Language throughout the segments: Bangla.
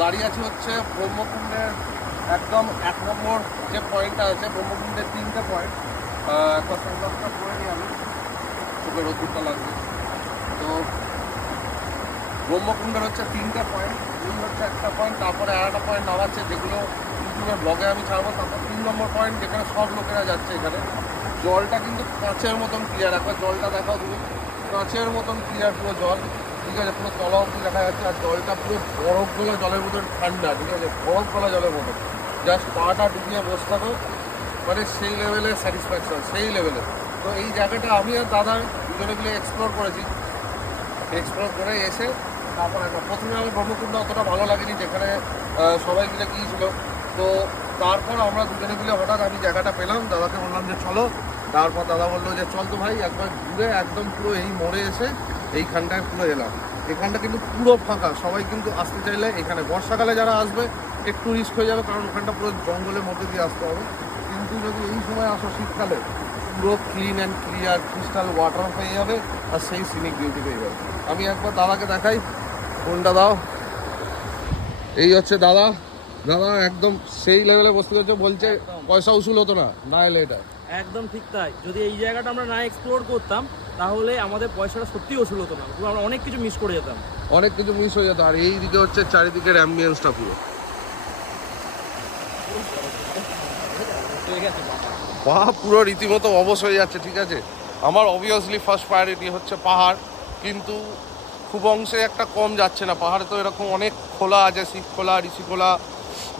দাঁড়িয়ে আছি হচ্ছে ব্রহ্মকুণ্ডের একদম 1 নম্বর যে পয়েন্টটা আছে, ব্রহ্মকুণ্ডের 3টে পয়েন্ট। একটা সানগ্লাসটা পরে নিই আমি, চোখে রোদ্দুরটা লাগবে। তো ব্রহ্মকুণ্ডের হচ্ছে 3টে পয়েন্ট, এই হচ্ছে একটা পয়েন্ট, তারপরে আর একটা পয়েন্ট নামাচ্ছে যেগুলো ইউটিউবের ব্লগে আমি ছাড়বো। তারপর 3 নম্বর পয়েন্ট যেখানে সব লোকেরা যাচ্ছে। এখানে জলটা কিন্তু কাঁচের মতন ক্লিয়ার, একবার জলটা দেখাও তুমি, কাঁচের মতন ক্লিয়ার পুরো জল, ঠিক আছে, পুরো তলা অব্দি দেখা যাচ্ছে। আর জলটা পুরো বরফ গলা জলের মতন ঠান্ডা, ঠিক আছে, বরফ গলা জলের মতন। জাস্ট পাটা ডুবিয়ে বসে থাকো, মানে সেই লেভেলের স্যাটিসফ্যাকশন, সেই লেভেলের। তো এই জায়গাটা আমি আর দাদা দুজনে মিলে এক্সপ্লোর করেছি। এক্সপ্লোর করে এসে তারপর একবার প্রথমে আমার ব্রহ্মকুণ্ড অতটা ভালো লাগেনি, যেখানে সবাই মিলে গিয়েছিল। তো তারপর আমরা দুজনে মিলে হঠাৎ আমি জায়গাটা পেলাম, দাদাকে বললাম যে চলো। তারপর দাদা বললো যে চল তো ভাই, একবার ঘুরে একদম পুরো এই মোড়ে এসে এইখানটায় পুরো এলাম। এখানটা কিন্তু পুরো ফাঁকা, সবাই কিন্তু আসতে চাইলে এখানে বর্ষাকালে যারা আসবে একটু রিস্ক হয়ে যাবে, কারণ ওখানটা পুরো জঙ্গলের মধ্যে দিয়ে আসতে হবে। কিন্তু যদি এই সময় আসো শীতকালে, পুরো clean and clear crystal water পেয়ে যাবে, আর সেই সিনিক বিউটি পেয়ে যাবে। আমি একবার দাদাকে দেখাই, ফোনটা দাও। এই হচ্ছে দাদা, দাদা একদম সেই লেভেলে বসতে হচ্ছে, বলছে পয়সা উসুল হতো না এলে এটা। একদম ঠিক তাই। যদি এই জায়গাটা আমরা না এক্সপ্লোর করতাম তাহলে আমাদের পয়সাটা সত্যি ওসুল হতো না, আমরা অনেক কিছু মিস করে যেতাম, অনেক কিছু মিস হয়ে যেত। আর এই দিকে হচ্ছে চারিদিকের অ্যাম্বিয়েন্সটা পুরো পুরো রীতিমতো অবশ হয়ে যাচ্ছে, ঠিক আছে। আমার অবভিয়াসলি ফার্স্ট প্রায়োরিটি হচ্ছে পাহাড়, কিন্তু খুব অংশে একটা কম যাচ্ছে না। পাহাড়ে তো এরকম অনেক খোলা আছে, শিবখোলা, ঋষিখোলা,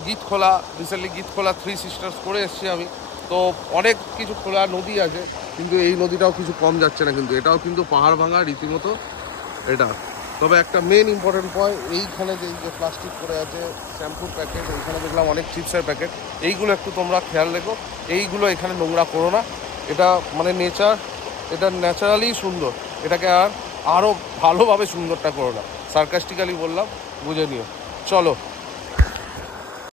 গীতখোলা। রিসেন্টলি গীতখোলা 3 সিস্টার্স করে এসেছি আমি। তো অনেক কিছু খোলা নদী আছে, কিন্তু এই নদীটাও কিছু কম যাচ্ছে না, কিন্তু এটাও কিন্তু পাহাড় ভাঙা রীতিমতো এটা। তবে একটা মেন ইম্পর্টেন্ট পয়েন্ট, এইখানে যে প্লাস্টিক পড়ে আছে, শ্যাম্পুর প্যাকেট, এইখানে দেখলাম অনেক চিপসের প্যাকেট, এইগুলো একটু তোমরা খেয়াল রেখো। এইগুলো এখানে নোংরা করো না। এটা মানে নেচার, এটা ন্যাচারালি সুন্দর, এটাকে আরও ভালোভাবে সুন্দরটা করো না। সার্কাস্টিক্যালি বললাম, বুঝে নিও। চলো।